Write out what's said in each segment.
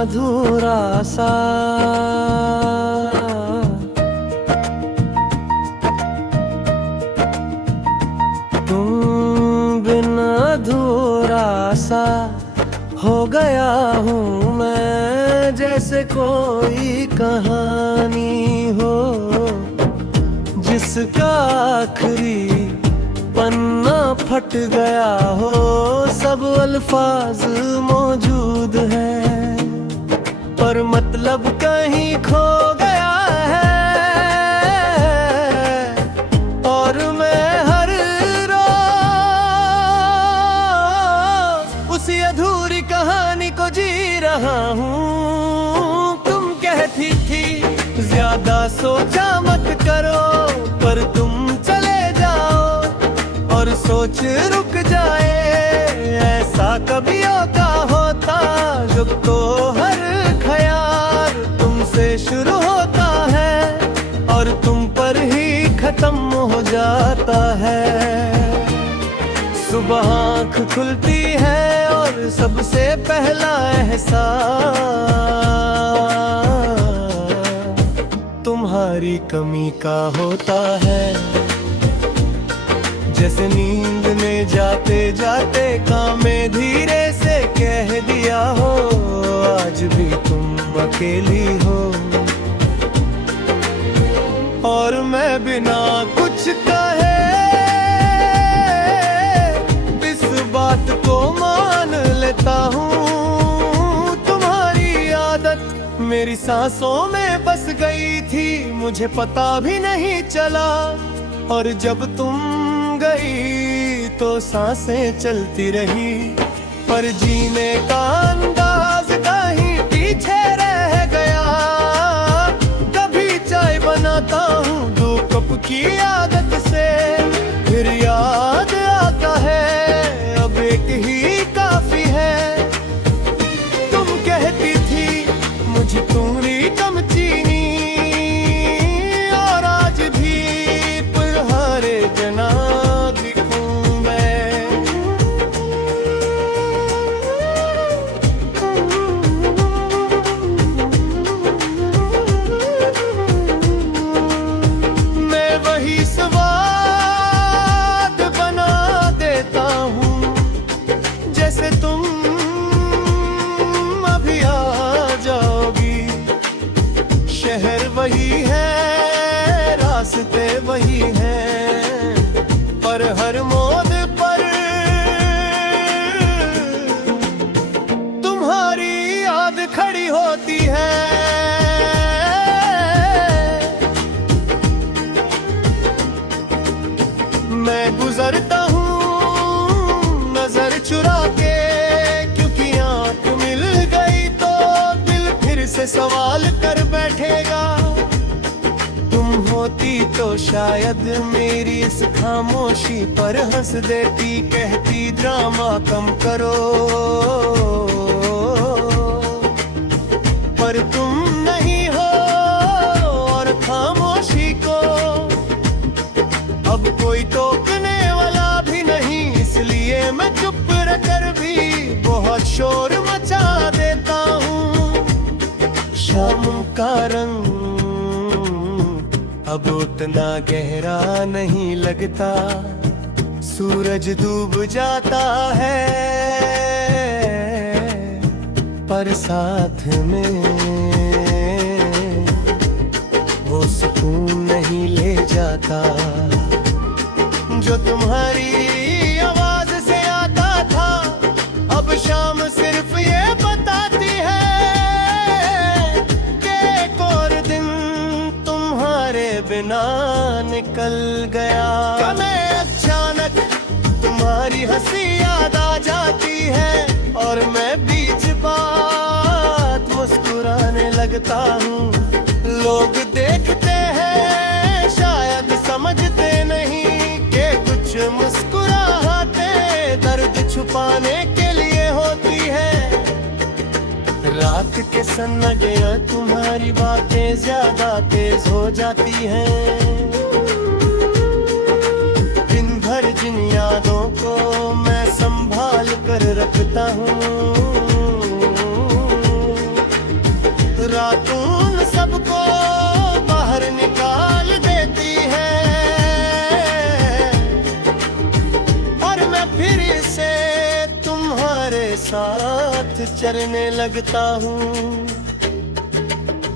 अधूरा सा। तुम बिन अधूरा सा हो गया हूँ मैं, जैसे कोई कहानी हो जिसका आखिरी पन्ना फट गया हो, सब अल्फाज मौजूद है पर मतलब कहीं खो गया है। और मैं हर रोज उसी अधूरी कहानी को जी रहा हूँ। तुम कहती थी ज्यादा सोचा मत करो, पर तुम चले जाओ और सोच रुक जाए। ऐसा कभी होता जब तो हर ख्याल तुमसे शुरू होता है और तुम पर ही खत्म हो जाता है। सुबह आँख खुलती है और सबसे पहला एहसास तुम्हारी कमी का होता है। जैसे नींद में जाते जाते कान में धीरे से कह दिया हो, आज भी तुम अकेली हो। और मैं बिना कुछ कहे इस बात को मान लेता हूँ। तुम्हारी आदत मेरी सांसों में बस गई थी, मुझे पता भी नहीं चला। और जब तुम गई तो सांसें चलती रही, पर जीने का अंदाज कहीं पीछे रह गया। कभी चाय बनाता हूँ 2 कप की आदत से, फिर याद आता है अब एक ही काफी है। तुम कहती थी मुझे तुम्हारी कम चीनी, और आज भी पुरहारे जना वही है, रास्ते वही हैं, पर हर मोड़ पर तुम्हारी याद खड़ी होती है। मैं गुजरता हूँ नजर चुरा के, क्योंकि आंख मिल गई तो दिल फिर से सवाल कर बैठेगा। होती तो शायद मेरी इस खामोशी पर हंस देती, कहती ड्रामा कम करो। पर तुम नहीं हो और खामोशी को अब कोई टोकने वाला भी नहीं, इसलिए मैं चुप रहकर भी बहुत शोर मचा देता हूँ। शाम का रंग अब उतना गहरा नहीं लगता, सूरज डूब जाता है, पर साथ में वो सुकून नहीं ले जाता जो तुम्हारी आवाज से आता था। अब शाम सिर्फ ये बताती है कि एक और दिन बिना निकल गया। मैं अचानक तुम्हारी हंसी याद आ जाती है और मैं बीच बात मुस्कुराने लगता हूँ। लोग देखते हैं शायद समझते नहीं कि कुछ मुस्कुराहटें दर्द छुपाने के लिए होती है। रात के सन्नाटे तुम्हारी बातें ज्यादा तेज हो जाती हैं। दिन भर जिन यादों को मैं संभाल कर रखता हूँ, साथ चलने लगता हूँ।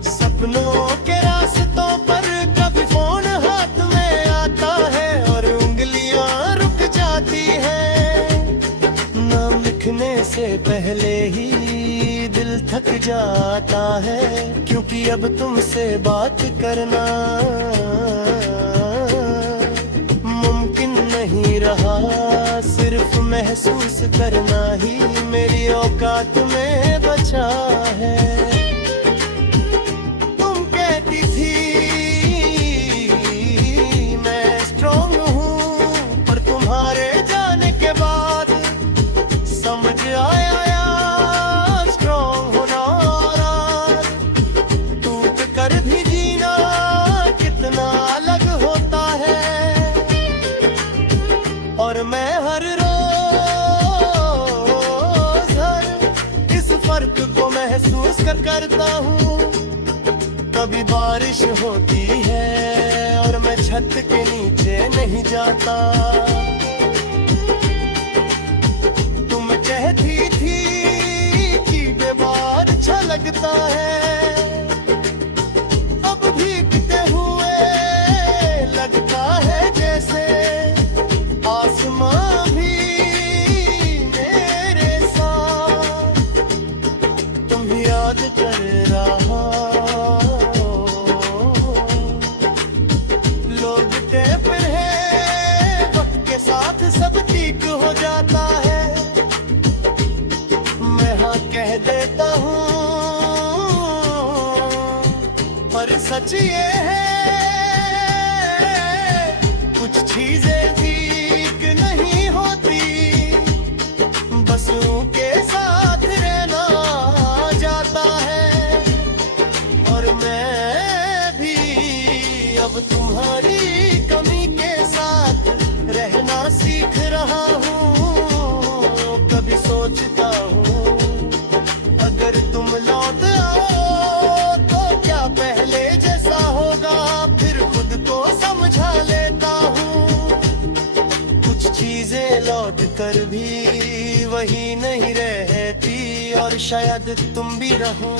सपनों के रास्तों पर कभी फोन हाथ में आता है और उंगलियां रुक जाती है। नाम लिखने से पहले ही दिल थक जाता है, क्योंकि अब तुमसे बात करना मुमकिन नहीं रहा। सिर्फ महसूस करना ही मेरी औकात में बचा है। तुम कहती थी मैं स्ट्रॉन्ग हूँ, पर तुम्हारे जाने के बाद समझ आया यार स्ट्रॉन्ग होना और टूट कर भी जीना कितना अलग होता है। और मैं हर फर्क को महसूस करता हूँ। कभी बारिश होती है और मैं छत के नीचे नहीं जाता। तुम कहती थी कि बेबार अच्छा लगता है, अब भीगते हुए लगता है जैसे आसमां भी याद कर रहा हो। लोग कहते हैं वक्त के साथ सब ठीक हो जाता है, मैं हाँ कह देता हूँ, पर सच ये है कुछ चीजें ठीक नहीं होती, बस उनके साथ रहना है। और मैं भी अब तुम्हारी कमी के साथ रहना सीख रहा हूँ। कभी सोचता हूँ अगर तुम लौट आओ तो क्या पहले जैसा होगा, फिर खुद को समझा लेता हूँ। कुछ चीजें लौट कर भी वही नहीं रहती और शायद तुम भी रहो।